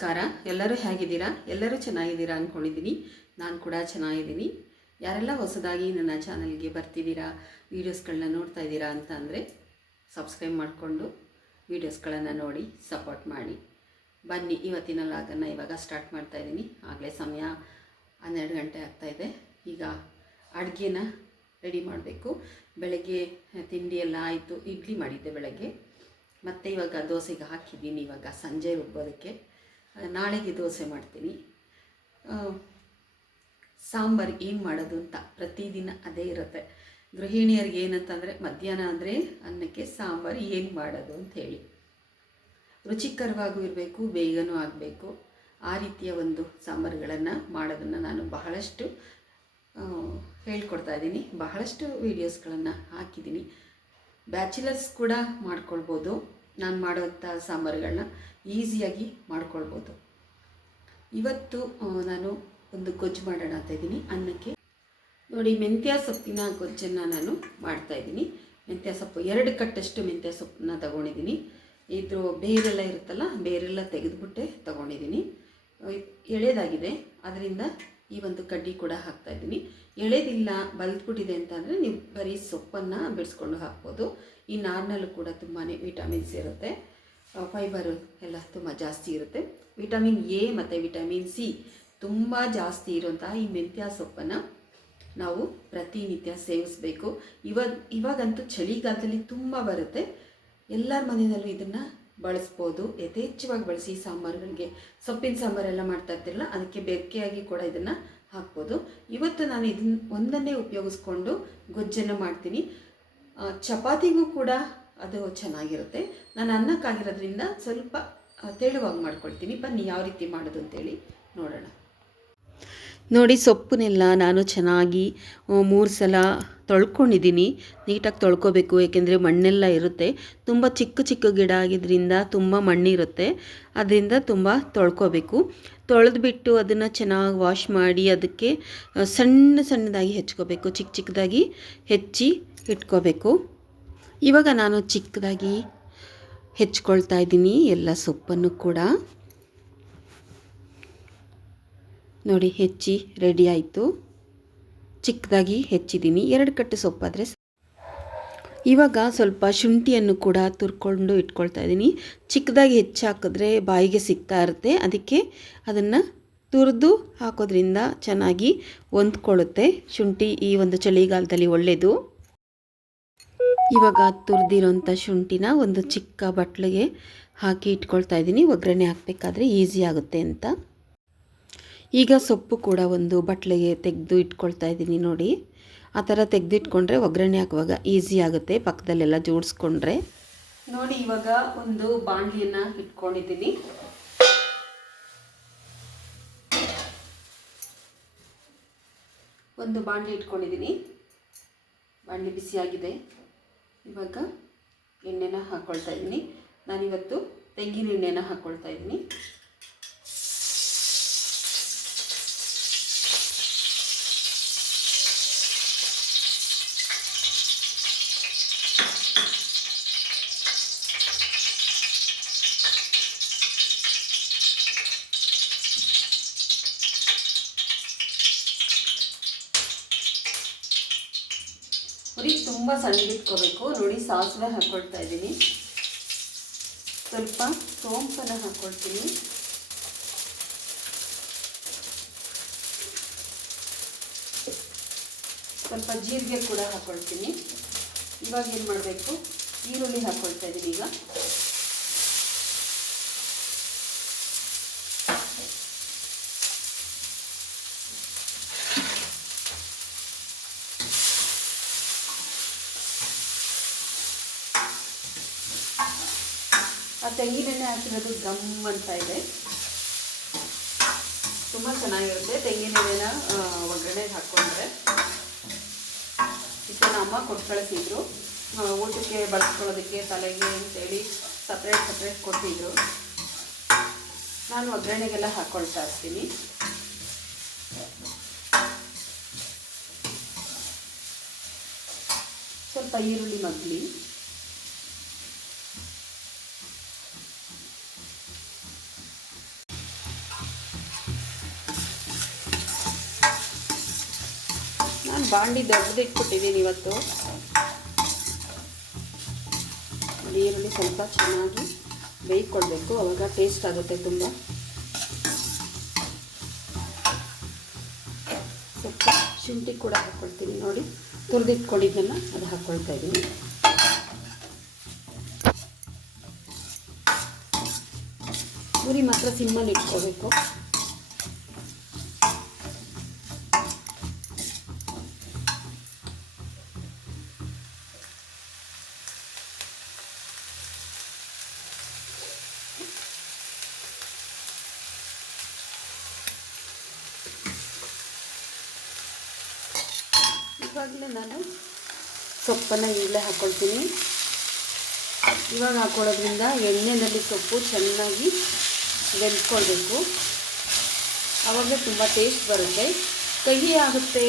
ನಮಸ್ಕಾರ. ಎಲ್ಲರೂ ಹೇಗಿದ್ದೀರಾ? ಎಲ್ಲರೂ ಚೆನ್ನಾಗಿದ್ದೀರಾ ಅಂದ್ಕೊಂಡಿದ್ದೀನಿ ನಾನು ಕೂಡ ಚೆನ್ನಾಗಿದ್ದೀನಿ. ಯಾರೆಲ್ಲ ಹೊಸದಾಗಿ ನನ್ನ ಚಾನಲ್ಗೆ ಬರ್ತಿದ್ದೀರಾ ವೀಡಿಯೋಸ್ಗಳನ್ನ ನೋಡ್ತಾ ಇದ್ದೀರಾ ಅಂತ ಅಂದರೆ ಸಬ್ಸ್ಕ್ರೈಬ್ ಮಾಡಿಕೊಂಡು ವೀಡಿಯೋಸ್ಗಳನ್ನು ನೋಡಿ, ಸಪೋರ್ಟ್ ಮಾಡಿ. ಬನ್ನಿ, ಇವತ್ತಿನ ಲಾಗನ್ನು ಇವಾಗ ಸ್ಟಾರ್ಟ್ ಮಾಡ್ತಾ ಇದ್ದೀನಿ. ಆಗಲೇ ಸಮಯ ಹನ್ನೆರಡು ಗಂಟೆ ಆಗ್ತಾಯಿದೆ ಈಗ ಅಡುಗೆನ ರೆಡಿ ಮಾಡಬೇಕು. ಬೆಳಗ್ಗೆ ತಿಂಡಿ ಎಲ್ಲ ಆಯಿತು, ಇಡ್ಲಿ ಮಾಡಿದ್ದೆ ಬೆಳಗ್ಗೆ. ಮತ್ತು ಇವಾಗ ದೋಸೆಗೆ ಹಾಕಿದ್ದೀನಿ ಇವಾಗ ಸಂಜೆ ರುಬ್ಬೋದಕ್ಕೆ. ನಾಳೆಗೆ ದೋಸೆ ಮಾಡ್ತೀನಿ. ಸಾಂಬಾರು ಏನು ಮಾಡೋದು ಅಂತ ಪ್ರತಿದಿನ ಅದೇ ಇರುತ್ತೆ. ಗೃಹಿಣಿಯರಿಗೆ ಏನಂತಂದರೆ ಮಧ್ಯಾಹ್ನ ಅಂದರೆ ಅನ್ನಕ್ಕೆ ಸಾಂಬಾರು ಏನು ಮಾಡೋದು ಅಂತ ಹೇಳಿ. ರುಚಿಕರವಾಗೂ ಇರಬೇಕು, ಬೇಗನೂ ಆಗಬೇಕು. ಆ ರೀತಿಯ ಒಂದು ಸಾಂಬಾರುಗಳನ್ನು ಮಾಡೋದನ್ನು ನಾನು ಬಹಳಷ್ಟು ಹೇಳ್ಕೊಡ್ತಾ ಇದ್ದೀನಿ. ಬಹಳಷ್ಟು ವೀಡಿಯೋಸ್ಗಳನ್ನು ಹಾಕಿದ್ದೀನಿ. ಬ್ಯಾಚುಲರ್ಸ್ ಕೂಡ ಮಾಡ್ಕೊಳ್ಬೋದು. ನಾನು ಮಾಡುವಂಥ ಸಾಂಬಾರುಗಳನ್ನ ಈಸಿಯಾಗಿ ಮಾಡ್ಕೊಳ್ಬೋದು. ಇವತ್ತು ನಾನು ಒಂದು ಗೊಜ್ಜು ಮಾಡೋಣ ಅಂತ ಇದ್ದೀನಿ. ಅನ್ನಕ್ಕೆ ನೋಡಿ, ಮೆಂತ್ಯ ಸೊಪ್ಪಿನ ಗೊಜ್ಜನ್ನು ನಾನು ಮಾಡ್ತಾ ಇದ್ದೀನಿ. ಮೆಂತ್ಯ ಸೊಪ್ಪು, ಎರಡು ಕಟ್ಟಷ್ಟು ಮೆಂತ್ಯ ಸೊಪ್ಪನ್ನ ತಗೊಂಡಿದ್ದೀನಿ. ಇದ್ರ ಬೇರೆಲ್ಲ ಇರುತ್ತಲ್ಲ, ಬೇರೆಲ್ಲ ತೆಗೆದುಬಿಟ್ಟೆ ತಗೊಂಡಿದ್ದೀನಿ. ಎಳೆದಾಗಿದೆ. ಅದರಿಂದ ಈ ಒಂದು ಕಡ್ಡಿ ಕೂಡ ಹಾಕ್ತಾ ಇದ್ದೀನಿ. ಎಳೆದಿಲ್ಲ ಬಲ್ದ್ಬಿಟ್ಟಿದೆ ಅಂತಂದರೆ ನೀವು ಬರೀ ಸೊಪ್ಪನ್ನು ಬಿಡಿಸ್ಕೊಂಡು ಹಾಕ್ಬೋದು. ಈ ನಾರಿನಲ್ಲೂ ಕೂಡ ತುಂಬಾ ವಿಟಮಿನ್ಸ್ ಇರುತ್ತೆ. ಫೈಬರು ಎಲ್ಲ ತುಂಬ ಜಾಸ್ತಿ ಇರುತ್ತೆ. ವಿಟಮಿನ್ ಎ ಮತ್ತು ವಿಟಮಿನ್ ಸಿ ತುಂಬ ಜಾಸ್ತಿ ಇರುವಂತಹ ಈ ಮೆಂತ್ಯ ಸೊಪ್ಪನ್ನು ನಾವು ಪ್ರತಿನಿತ್ಯ ಸೇವಿಸಬೇಕು. ಇವಾಗ, ಇವಾಗಂತೂ ಚಳಿಗಾಲದಲ್ಲಿ ತುಂಬ ಬರುತ್ತೆ. ಎಲ್ಲರ ಮನೆಯಲ್ಲೂ ಇದನ್ನು ಬಳಸ್ಬೋದು, ಯಥೇಚ್ಛವಾಗಿ ಬಳಸಿ ಸಾಂಬಾರುಗಳಿಗೆ. ಸೊಪ್ಪಿನ ಸಾಂಬಾರೆಲ್ಲ ಮಾಡ್ತಾ ಇರ್ತಿರಲ್ಲ, ಅದಕ್ಕೆ ಬೆರಕೆಯಾಗಿ ಕೂಡ ಇದನ್ನು ಹಾಕ್ಬೋದು. ಇವತ್ತು ನಾನು ಇದನ್ನ ಒಂದನ್ನೇ ಉಪಯೋಗಿಸ್ಕೊಂಡು ಗೊಜ್ಜನ್ನು ಮಾಡ್ತೀನಿ. ಚಪಾತಿಗೂ ಕೂಡ ಅದು ಚೆನ್ನಾಗಿರುತ್ತೆ. ನಾನು ಅನ್ನಕ್ಕಾಗಿರೋದ್ರಿಂದ ಸ್ವಲ್ಪ ತೆಳುವಾಗಿ ಮಾಡ್ಕೊಳ್ತೀನಿ. ಬನ್ನಿ, ಯಾವ ರೀತಿ ಮಾಡೋದು ಅಂತೇಳಿ ನೋಡೋಣ. ನೋಡಿ ಸೊಪ್ಪನ್ನೆಲ್ಲ ನಾನು ಚೆನ್ನಾಗಿ ಮೂರು ಸಲ ತೊಳ್ಕೊಂಡಿದ್ದೀನಿ. ನೀಟಾಗಿ ತೊಳ್ಕೊಬೇಕು, ಏಕೆಂದರೆ ಮಣ್ಣೆಲ್ಲ ಇರುತ್ತೆ. ತುಂಬ ಚಿಕ್ಕ ಚಿಕ್ಕ ಗಿಡ ಆಗಿದ್ದರಿಂದ ತುಂಬ ಮಣ್ಣಿರುತ್ತೆ. ಅದರಿಂದ ತುಂಬ ತೊಳ್ಕೊಬೇಕು. ತೊಳೆದ್ಬಿಟ್ಟು ಅದನ್ನು ಚೆನ್ನಾಗಿ ವಾಶ್ ಮಾಡಿ ಅದಕ್ಕೆ ಸಣ್ಣ ಸಣ್ಣದಾಗಿ ಹೆಚ್ಕೋಬೇಕು. ಚಿಕ್ಕ ಚಿಕ್ಕದಾಗಿ ಹೆಚ್ಚಿ ಇಟ್ಕೋಬೇಕು. ಇವಾಗ ನಾನು ಚಿಕ್ಕದಾಗಿ ಹೆಚ್ಕೊಳ್ತಾ ಇದ್ದೀನಿ ಎಲ್ಲ ಸೊಪ್ಪನ್ನು ಕೂಡ. ನೋಡಿ, ಹೆಚ್ಚಿ ರೆಡಿ ಆಯಿತು. ಚಿಕ್ಕದಾಗಿ ಹೆಚ್ಚಿದ್ದೀನಿ. ಎರಡು ಕಟ್ಟು ಸೊಪ್ಪಾದರೆ ಇವಾಗ ಸ್ವಲ್ಪ ಶುಂಠಿಯನ್ನು ಕೂಡ ತುರ್ಕೊಂಡು ಇಟ್ಕೊಳ್ತಾ ಇದ್ದೀನಿ. ಚಿಕ್ಕದಾಗಿ ಹೆಚ್ಚು ಹಾಕಿದ್ರೆ ಬಾಯಿಗೆ ಸಿಗ್ತಾ ಇರುತ್ತೆ. ಅದಕ್ಕೆ ಅದನ್ನು ತುರಿದು ಹಾಕೋದ್ರಿಂದ ಚೆನ್ನಾಗಿ ಹೊಂದ್ಕೊಳ್ಳುತ್ತೆ. ಶುಂಠಿ ಈ ಒಂದು ಚಳಿಗಾಲದಲ್ಲಿ ಒಳ್ಳೆಯದು ಇವಾಗ ತುರಿದಿರೋಂಥ ಶುಂಠಿನ ಒಂದು ಚಿಕ್ಕ ಬಟ್ಲಿಗೆ ಹಾಕಿ ಇಟ್ಕೊಳ್ತಾ ಇದ್ದೀನಿ. ಒಗ್ಗರಣೆ ಹಾಕಬೇಕಾದ್ರೆ ಈಸಿ ಆಗುತ್ತೆ ಅಂತ. ಈಗ ಸೊಪ್ಪು ಕೂಡ ಒಂದು ಬಟ್ಲಿಗೆ ತೆಗೆದು ಇಟ್ಕೊಳ್ತಾ ಇದ್ದೀನಿ ನೋಡಿ. ಆ ಥರ ತೆಗೆದಿಟ್ಕೊಂಡ್ರೆ ಒಗ್ಗರಣೆ ಹಾಕುವಾಗ ಈಸಿ ಆಗುತ್ತೆ ಪಕ್ಕದಲ್ಲೆಲ್ಲ ಜೋಡಿಸ್ಕೊಂಡ್ರೆ. ನೋಡಿ ಇವಾಗ ಒಂದು ಬಾಣಲಿಯನ್ನು ಇಟ್ಕೊಂಡಿದ್ದೀನಿ. ಒಂದು ಬಾಣಲಿ ಇಟ್ಕೊಂಡಿದ್ದೀನಿ. ಬಾಣಲಿ ಬಿಸಿಯಾಗಿದೆ. ಇವಾಗ ಎಣ್ಣೆನ ಹಾಕ್ಕೊಳ್ತಾ ಇದ್ದೀನಿ. ನಾನಿವತ್ತು ತೆಂಗಿನ ಎಣ್ಣೆನ ಹಾಕ್ಕೊಳ್ತಾ ಇದ್ದೀನಿ. ತುಂಬ ಸಣ್ಣಗಿಟ್ಕೋಬೇಕು. ನೋಡಿ ಸಾಸಿವೆ ಹಾಕ್ಕೊಳ್ತಾ ಇದ್ದೀನಿ. ಸ್ವಲ್ಪ ಸೋಂಪನ್ನು ಹಾಕ್ಕೊಳ್ತೀನಿ ಸ್ವಲ್ಪ ಜೀರಿಗೆ ಕೂಡ ಹಾಕ್ಕೊಳ್ತೀನಿ ಇವಾಗ ಏನು ಮಾಡಬೇಕು? ಈರುಳ್ಳಿ ಹಾಕ್ಕೊಳ್ತಾ ಇದ್ದೀನಿ ಈಗ. ಆ ತೆಂಗಿನೆಣ್ಣೆ ಹಾಕಿರೋದು ಗಮ್ ಅಂತ ಇದೆ. ತುಂಬ ಚೆನ್ನಾಗಿರುತ್ತೆ. ತೆಂಗಿನೆಣ್ಣೆನ ಒಗ್ಗರಣೆಗೆ ಹಾಕ್ಕೊಂಡ್ರೆ ನಮ್ಮ ಅಮ್ಮ ಕೊಟ್ಟು ಕಳಿಸಿದ್ರು ಊಟಕ್ಕೆ ಬಳಸ್ಕೊಳ್ಳೋದಕ್ಕೆ ತಲೆಗೆ ಅಂತೇಳಿ ಸಪ್ರೇಟ್ ಸಪ್ರೇಟ್ ಕೊಟ್ಟಿದ್ರು. ನಾನು ಒಗ್ಗರಣೆಗೆಲ್ಲ ಹಾಕ್ಕೊಳ್ತಾ ಇರ್ತೀನಿ. ಸ್ವಲ್ಪ ಈರುಳ್ಳಿ ಮಗ್ಲಿ. ಬಾಂಡಿ ದೊಡ್ಡದು ಇಟ್ಬಿಟ್ಟಿದ್ದೀನಿ ಇವತ್ತು. ಈರುಳ್ಳಿ ಸ್ವಲ್ಪ ಚೆನ್ನಾಗಿ ಬೇಯ್ಕೊಡ್ಬೇಕು, ಅವಾಗ ಟೇಸ್ಟ್ ಆಗುತ್ತೆ ತುಂಬ. ಸ್ವಲ್ಪ ಶುಂಠಿ ಕೂಡ ಹಾಕ್ಕೊಳ್ತೀನಿ ನೋಡಿ. ತುರಿದಿಟ್ಕೊಂಡಿದ್ದನ್ನು ಅದು ಹಾಕ್ಕೊಳ್ತಾ ಇದ್ದೀನಿ ಉರಿ ಮಾತ್ರ ಸಿಮ್ಮಲ್ಲಿ ಇಟ್ಕೋಬೇಕು. ಇವಾಗಲೇ ನಾನು ಸೊಪ್ಪನ್ನು ಈಗಲೇ ಹಾಕ್ಕೊಳ್ತೀನಿ ಇವಾಗ ಹಾಕ್ಕೊಳ್ಳೋದ್ರಿಂದ ಎಣ್ಣೆಯಲ್ಲಿ ಸೊಪ್ಪು ಚೆನ್ನಾಗಿ ಬೆಂದ್ಕೊಳ್ಬೇಕು. ಆವಾಗ ತುಂಬ ಟೇಸ್ಟ್ ಬರುತ್ತೆ. ಕಹಿ ಆಗುತ್ತೆ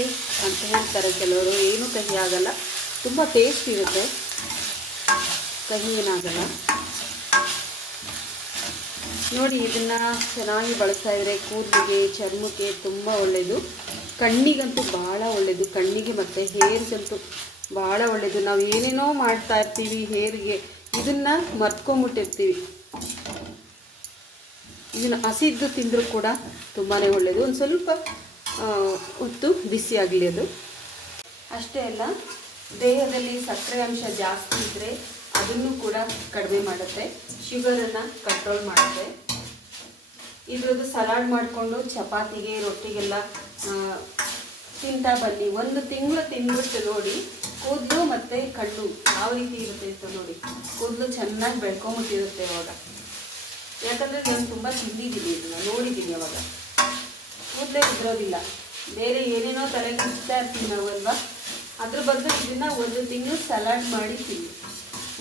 ಅಂತ ಹೇಳ್ತಾರೆ ಕೆಲವರು. ಏನೂ ಕಹಿ ಆಗಲ್ಲ. ತುಂಬ ಟೇಸ್ಟ್ ಇರುತ್ತೆ. ಕಹಿ ಏನಾಗಲ್ಲ. ನೋಡಿ, ಇದನ್ನು ಚೆನ್ನಾಗಿ ಬಳಸ್ತಾ ಇದ್ದರೆ ಕೂದಲಿಗೆ, ಚರ್ಮಕ್ಕೆ ತುಂಬ ಒಳ್ಳೆಯದು ಕಣ್ಣಿಗಂತೂ ಭಾಳ ಒಳ್ಳೆಯದು ಕಣ್ಣಿಗೆ ಮತ್ತು ಹೇರ್ಗಂತೂ ಭಾಳ ಒಳ್ಳೆಯದು ನಾವು ಏನೇನೋ ಮಾಡ್ತಾ ಇರ್ತೀವಿ ಹೇರ್ಗೆ. ಇದನ್ನು ಮರ್ತ್ಕೊಂಬಿಟ್ಟಿರ್ತೀವಿ. ಇದನ್ನು ಹಸಿದ್ದು ತಿಂದರೂ ಕೂಡ ತುಂಬಾ ಒಳ್ಳೆಯದು ಒಂದು ಸ್ವಲ್ಪ ಉತ್ತು ಬಿಸಿ ಆಗಲಿ ಅದು. ಅಷ್ಟೇ ಅಲ್ಲ, ದೇಹದಲ್ಲಿ ಸಕ್ಕರೆ ಅಂಶ ಜಾಸ್ತಿ ಇದ್ದರೆ ಅದನ್ನು ಕೂಡ ಕಡಿಮೆ ಮಾಡುತ್ತೆ. ಶುಗರನ್ನು ಕಂಟ್ರೋಲ್ ಮಾಡುತ್ತೆ. ಇದ್ರದ್ದು ಸಲಾಡ್ ಮಾಡಿಕೊಂಡು ಚಪಾತಿಗೆ, ರೊಟ್ಟಿಗೆಲ್ಲ ತಿಂತಾ ಬನ್ನಿ. ಒಂದು ತಿಂಗಳು ತಿಂದ್ಬಿಟ್ಟು ನೋಡಿ, ಕೂದಲು ಮತ್ತು ಕಣ್ಣು ಯಾವ ರೀತಿ ಇರುತ್ತೆ ಅಂತ ನೋಡಿ. ಕೂದಲು ಚೆನ್ನಾಗಿ ಬೆಳ್ಕೊಂಬಿಟ್ಟಿರುತ್ತೆ ಅವಾಗ ಯಾಕಂದರೆ ನಾನು ತುಂಬ ತಿಂದಿದ್ದೀನಿ ಇದನ್ನು, ನೋಡಿದ್ದೀನಿ ಅವಾಗ. ಕೂದಲೇ ಉದ್ರೋದಿಲ್ಲ. ಬೇರೆ ಏನೇನೋ ತಲೆ ಕಿಸ್ತಾ ಇರ್ತೀವಿ ನಾವು ಅಲ್ವಾ? ಅದ್ರ ಬದಲು ಇದನ್ನು ಒಂದು ತಿಂಗಳು ಸಲಾಡ್ ಮಾಡಿ ತಿನ್ನಿ.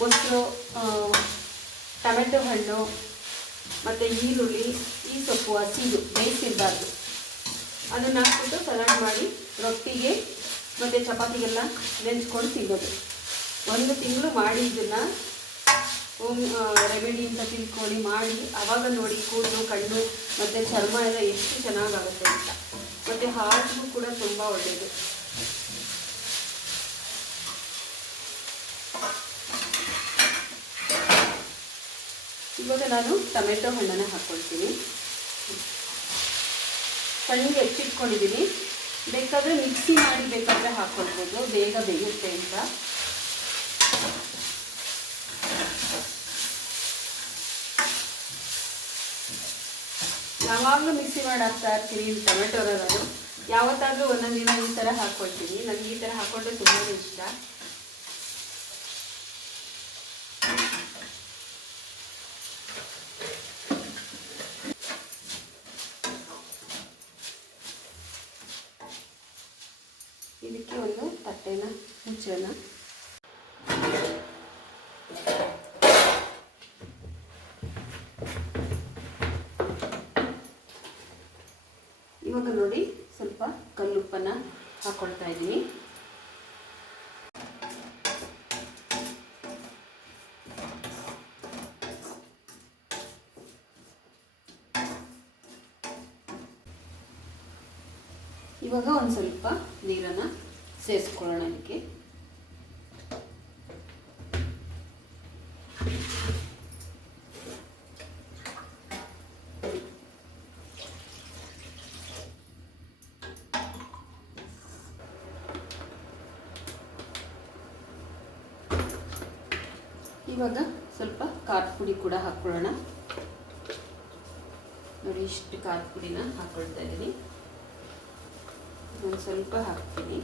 ಮೊಸರು ಟೊಮೆಟೊ ಹಣ್ಣು ಮತ್ತು ಈರುಳ್ಳಿ, ಈ ಸೊಪ್ಪು, ಹಸಿದು ಬೇಯಿಸಿರಬಾರ್ದು ಅದನ್ನು ಹಾಕ್ಬಿಟ್ಟು ಸಲಾಡ್ ಮಾಡಿ ರೊಟ್ಟಿಗೆ ಮತ್ತು ಚಪಾತಿಗೆಲ್ಲ ನೆಂಚ್ಕೊಂಡು ತಿನ್ನೋದು. ಒಂದು ತಿಂಗಳು ಮಾಡಿ ಇದನ್ನು ಹೋಮ್ ರೆಮಿಡಿ ಅಂತ ತಿಳ್ಕೊಂಡು ಮಾಡಿ ಆವಾಗ ನೋಡಿ ಕೂದಲು, ಕಣ್ಣು ಮತ್ತು ಚರ್ಮ ಎಲ್ಲ ಎಷ್ಟು ಚೆನ್ನಾಗಾಗುತ್ತೆ ಅಂತ. ಮತ್ತು ಹಾರ್ಟ್ಗೂ ಕೂಡ ತುಂಬ ಒಳ್ಳೆಯದು ಇವಾಗ ನಾನು ಟೊಮೆಟೊ ಹಣ್ಣನ್ನು ಹಾಕ್ಕೊಳ್ತೀನಿ ಸಣ್ಣಗೆ ಹೆಚ್ಚಿಟ್ಕೊಂಡಿದ್ದೀನಿ. ಬೇಕಾದರೆ ಮಿಕ್ಸಿ ಮಾಡಿ ಬೇಕಾದರೆ ಹಾಕ್ಕೊಳ್ಬೋದು ಬೇಗ ಬೇಯುತ್ತೆ ಅಂತ. ಯಾವಾಗಲೂ ಮಿಕ್ಸಿ ಮಾಡಿ ಹಾಕ್ತಾ ಇರ್ತೀನಿ ಟೊಮೆಟೊ ಯಾವತ್ತಾದರೂ ಒಂದೊಂದು ದಿನ ಈ ಥರ ಹಾಕ್ಕೊಳ್ತೀನಿ ನನಗೆ ಈ ಥರ ಹಾಕ್ಕೊಂಡ್ರೆ ತುಂಬಾ ಇಷ್ಟ ಇದಕ್ಕೆ ಒಂದು ತಟ್ಟೆನ ಇವಾಗ ನೋಡಿ ಸ್ವಲ್ಪ ಕಲ್ಲುಪ್ಪನ್ನ ಹಾಕೊಳ್ತಾ ಇದ್ದೀನಿ. ಇವಾಗ ಒಂದು ಸ್ವಲ್ಪ ನೀರನ್ನು ಸೇರಿಸ್ಕೊಳ್ಳೋಣ ಇದಕ್ಕೆ. ಇವಾಗ ಸ್ವಲ್ಪ ಖಾರದ ಪುಡಿ ಕೂಡ ಹಾಕ್ಕೊಳ್ಳೋಣ. ನೋಡಿ ಇಷ್ಟು ಖಾರದ ಪುಡಿನ ಹಾಕ್ಕೊಳ್ತಾ ಇದ್ದೀನಿ. ಒಂದು ಸ್ವಲ್ಪ ಹಾಕ್ತೀನಿ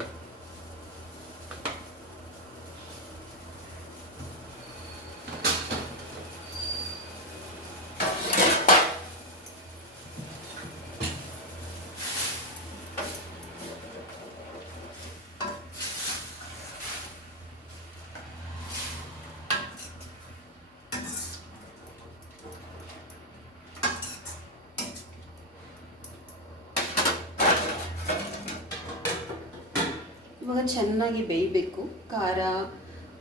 ಇವಾಗ ಚೆನ್ನಾಗಿ ಬೇಯಬೇಕು. ಖಾರ,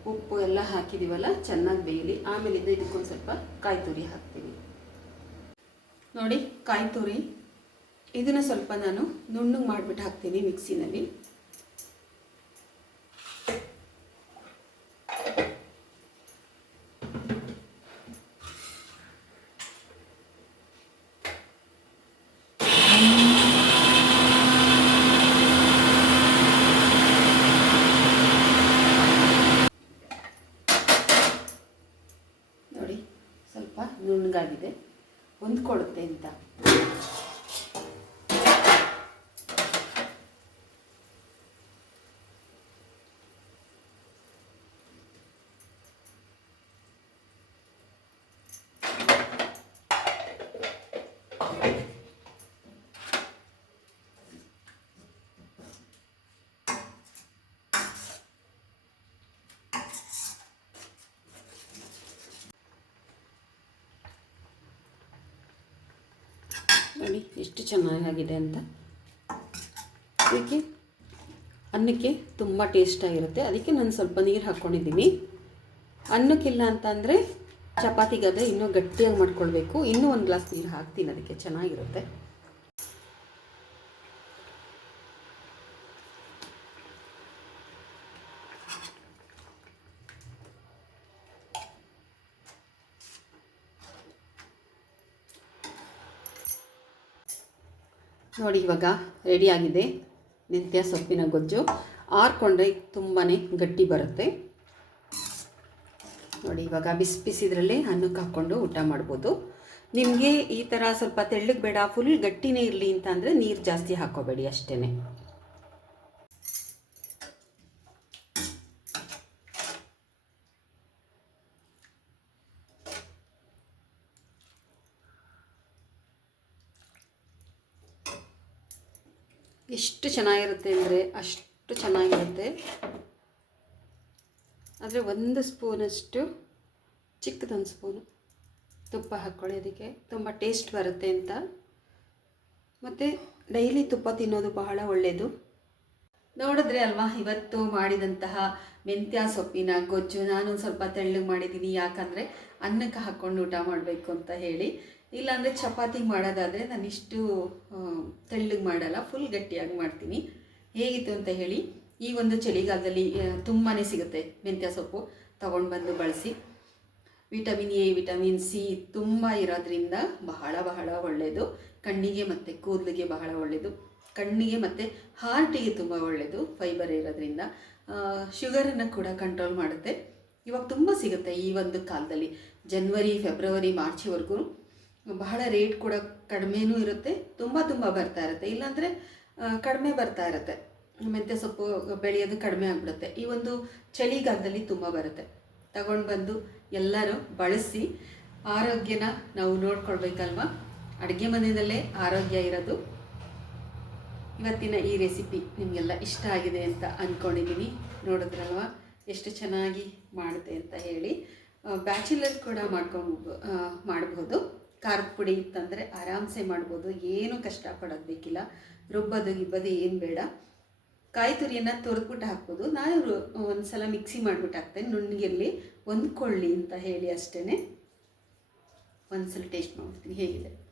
ಉಪ್ಪು ಎಲ್ಲ ಹಾಕಿದ್ದೀವಲ್ಲ ಚೆನ್ನಾಗಿ ಬೇಯಲಿ. ಆಮೇಲಿಂದ ಇದಕ್ಕೊಂದು ಸ್ವಲ್ಪ ಕಾಯಿ ತುರಿ ಹಾಕ್ತೀನಿ. ನೋಡಿ, ಕಾಯಿ ತುರಿ. ಇದನ್ನು ಸ್ವಲ್ಪ ನಾನು ನುಣ್ಣಗೆ ಮಾಡಿಬಿಟ್ಟು ಹಾಕ್ತೀನಿ ಮಿಕ್ಸಿನಲ್ಲಿ. venta. ನೋಡಿ, ಎಷ್ಟು ಚೆನ್ನಾಗಿದೆ ಅಂತ. ಇದಕ್ಕೆ ಅನ್ನಕ್ಕೆ ತುಂಬ ಟೇಸ್ಟಾಗಿರುತ್ತೆ ಅದಕ್ಕೆ ನಾನು ಸ್ವಲ್ಪ ನೀರು ಹಾಕ್ಕೊಂಡಿದ್ದೀನಿ ಅನ್ನಕ್ಕಿಲ್ಲ ಅಂತಂದರೆ ಚಪಾತಿಗಾದರೆ ಇನ್ನೂ ಗಟ್ಟಿಯಾಗಿ ಮಾಡ್ಕೊಳ್ಬೇಕು. ಇನ್ನೂ ಒಂದು ಗ್ಲಾಸ್ ನೀರು ಹಾಕ್ತೀನಿ, ಅದಕ್ಕೆ ಚೆನ್ನಾಗಿರುತ್ತೆ. ನೋಡಿ ಇವಾಗ ರೆಡಿಯಾಗಿದೆ ಮೆಂತ್ಯ ಸೊಪ್ಪಿನ ಗೊಜ್ಜು. ಆರ್ಕೊಂಡ್ರೆ ತುಂಬಾ ಗಟ್ಟಿ ಬರುತ್ತೆ. ನೋಡಿ ಇವಾಗ ಬಿಸಿ ಬಿಸಿದ್ರಲ್ಲೇ ಅನ್ನಕ್ಕೆ ಹಾಕ್ಕೊಂಡು ಊಟ ಮಾಡ್ಬೋದು. ನಿಮಗೆ ಈ ಥರ ಸ್ವಲ್ಪ ತೆಳ್ಳಗೆ ಬೇಡ ಫುಲ್ ಗಟ್ಟಿನೇ ಇರಲಿ ಅಂತ ಅಂದರೆ ನೀರು ಜಾಸ್ತಿ ಹಾಕೋಬೇಡಿ ಅಷ್ಟೇ ಎಷ್ಟು ಚೆನ್ನಾಗಿರುತ್ತೆ ಅಂದರೆ ಅಷ್ಟು ಚೆನ್ನಾಗಿರುತ್ತೆ. ಆದರೆ ಒಂದು ಸ್ಪೂನಷ್ಟು, ಚಿಕ್ಕದೊಂದು ಸ್ಪೂನು ತುಪ್ಪ ಹಾಕ್ಕೊಳ್ಳಿ ಅದಕ್ಕೆ. ತುಂಬ ಟೇಸ್ಟ್ ಬರುತ್ತೆ ಅಂತ. ಮತ್ತು ಡೈಲಿ ತುಪ್ಪ ತಿನ್ನೋದು ಬಹಳ ಒಳ್ಳೆಯದು ನೋಡಿದ್ರೆ ಅಲ್ವಾ, ಇವತ್ತು ಮಾಡಿದಂತಹ ಮೆಂತ್ಯ ಸೊಪ್ಪಿನ ಗೊಜ್ಜು ನಾನು ಸ್ವಲ್ಪ ತೆಳ್ಳಗೆ ಮಾಡಿದ್ದೀನಿ. ಯಾಕಂದರೆ ಅನ್ನಕ್ಕೆ ಹಾಕ್ಕೊಂಡು ಊಟ ಮಾಡಬೇಕು ಅಂತ ಹೇಳಿ. ಇಲ್ಲಾಂದರೆ ಚಪಾತಿ ಮಾಡೋದಾದರೆ ನಾನು ಇಷ್ಟು ತೆಳ್ಳಗೆ ಮಾಡಲ್ಲ ಫುಲ್ ಗಟ್ಟಿಯಾಗಿ ಮಾಡ್ತೀನಿ. ಹೇಗಿತ್ತು ಅಂತ ಹೇಳಿ, ಈ ಒಂದು ಚಳಿಗಾಲದಲ್ಲಿ ತುಂಬಾ ಸಿಗುತ್ತೆ ಮೆಂತ್ಯ ಸೊಪ್ಪು. ತಗೊಂಡು ಬಂದು ಬಳಸಿ. ವಿಟಮಿನ್ ಎ, ವಿಟಮಿನ್ ಸಿ ತುಂಬ ಇರೋದ್ರಿಂದ ಬಹಳ ಬಹಳ ಒಳ್ಳೆಯದು ಕಣ್ಣಿಗೆ ಮತ್ತು ಕೂದಲಿಗೆ ಬಹಳ ಒಳ್ಳೆಯದು ಕಣ್ಣಿಗೆ ಮತ್ತು ಹಾರ್ಟಿಗೆ ತುಂಬ ಒಳ್ಳೆಯದು ಫೈಬರ್ ಇರೋದ್ರಿಂದ. ಶುಗರನ್ನು ಕೂಡ ಕಂಟ್ರೋಲ್ ಮಾಡುತ್ತೆ. ಇವಾಗ ತುಂಬ ಸಿಗುತ್ತೆ ಈ ಒಂದು ಕಾಲದಲ್ಲಿ. ಜನ್ವರಿ ಫೆಬ್ರವರಿ ಮಾರ್ಚ್ವರೆಗೂ ಬಹಳ ರೇಟ್ ಕೂಡ ಕಡಿಮೆನೂ ಇರುತ್ತೆ, ತುಂಬ ತುಂಬ ಬರ್ತಾ ಇರುತ್ತೆ. ಇಲ್ಲಾಂದರೆ ಕಡಿಮೆ ಬರ್ತಾ ಇರುತ್ತೆ. ಮೆಂತ್ಯ ಸೊಪ್ಪು ಬೆಳೆಯೋದು ಕಡಿಮೆ ಆಗಿಬಿಡುತ್ತೆ. ಈ ಒಂದು ಚಳಿಗಾಲದಲ್ಲಿ ತುಂಬ ಬರುತ್ತೆ. ತಗೊಂಡು ಬಂದು ಎಲ್ಲರೂ ಬಳಸಿ, ಆರೋಗ್ಯನ ನಾವು ನೋಡ್ಕೊಳ್ಬೇಕಲ್ವ? ಅಡುಗೆ ಮನೆಯಲ್ಲೇ ಆರೋಗ್ಯ ಇರೋದು. ಇವತ್ತಿನ ಈ ರೆಸಿಪಿ ನಿಮಗೆಲ್ಲ ಇಷ್ಟ ಆಗಿದೆ ಅಂತ ಅಂದ್ಕೊಂಡಿದ್ದೀನಿ ನೋಡಿದ್ರಲ್ವ? ಎಷ್ಟು ಚೆನ್ನಾಗಿ ಮಾಡುತ್ತೆ ಅಂತ ಹೇಳಿ. ಬ್ಯಾಚುಲರ್ ಕೂಡ ಮಾಡ್ಕೊಂಡು ಮಾಡ್ಬೋದು. ಖಾರದ ಪುಡಿ ಇತ್ತಂದರೆ ಆರಾಮ್ಸೆ ಮಾಡ್ಬೋದು. ಏನೂ ಕಷ್ಟಪಡೋದು ಬೇಕಿಲ್ಲ. ರುಬ್ಬೋದು, ಗಿಬ್ಬದು ಏನು ಬೇಡ. ಕಾಯಿ ತುರಿಯನ್ನು ತುರಿದ್ಬಿಟ್ಟು ಹಾಕ್ಬೋದು. ನಾನು ಒಂದು ಸಲ ಮಿಕ್ಸಿ ಮಾಡಿಬಿಟ್ಟು ಹಾಕ್ತೇನೆ. ನುಣ್ಣಗಿರಲಿ, ಹೊಂದ್ಕೊಳ್ಳಿ ಅಂತ ಹೇಳಿ ಅಷ್ಟೇ ಒಂದು ಸಲ ಟೇಸ್ಟ್ ಮಾಡ್ತೀನಿ ಹೇಗಿದೆ?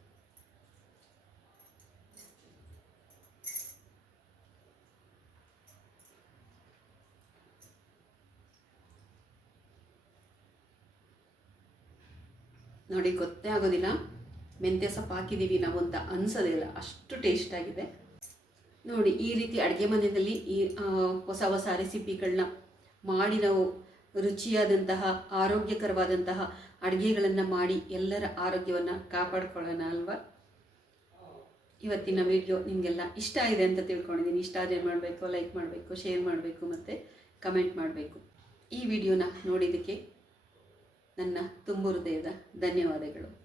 ನೋಡಿ, ಗೊತ್ತೇ ಆಗೋದಿಲ್ಲ. ಮೆಂತ್ಯ ಸೊಪ್ಪು ಹಾಕಿದ್ದೀವಿ ನಾವು ಅಂತ ಅನ್ಸೋದಿಲ್ಲ. ಅಷ್ಟು ಟೇಸ್ಟ್ ಆಗಿದೆ. ನೋಡಿ, ಈ ರೀತಿ ಅಡುಗೆ ಮನೆಯಲ್ಲಿ ಈ ಹೊಸ ಹೊಸ ರೆಸಿಪಿಗಳನ್ನ ಮಾಡಿ ನಾವು ರುಚಿಯಾದಂತಹ, ಆರೋಗ್ಯಕರವಾದಂತಹ ಅಡುಗೆಗಳನ್ನು ಮಾಡಿ ಎಲ್ಲರ ಆರೋಗ್ಯವನ್ನು ಕಾಪಾಡ್ಕೊಳ್ಳೋಣ ಅಲ್ವಾ? ಇವತ್ತಿನ ವಿಡಿಯೋ ನಿಮಗೆಲ್ಲ ಇಷ್ಟ ಆಗಿದೆ ಅಂತ ತಿಳ್ಕೊಂಡಿದ್ದೀನಿ. ಇಷ್ಟ ಆದರೆ ಮಾಡಬೇಕು ಲೈಕ್ ಮಾಡಬೇಕು ಶೇರ್ ಮಾಡಬೇಕು ಮತ್ತು ಕಮೆಂಟ್ ಮಾಡಬೇಕು. ಈ ವಿಡಿಯೋನ ನೋಡಿದ್ದಕ್ಕೆ ನನ್ನ ತುಂಬು ಹೃದಯದ ಧನ್ಯವಾದಗಳು.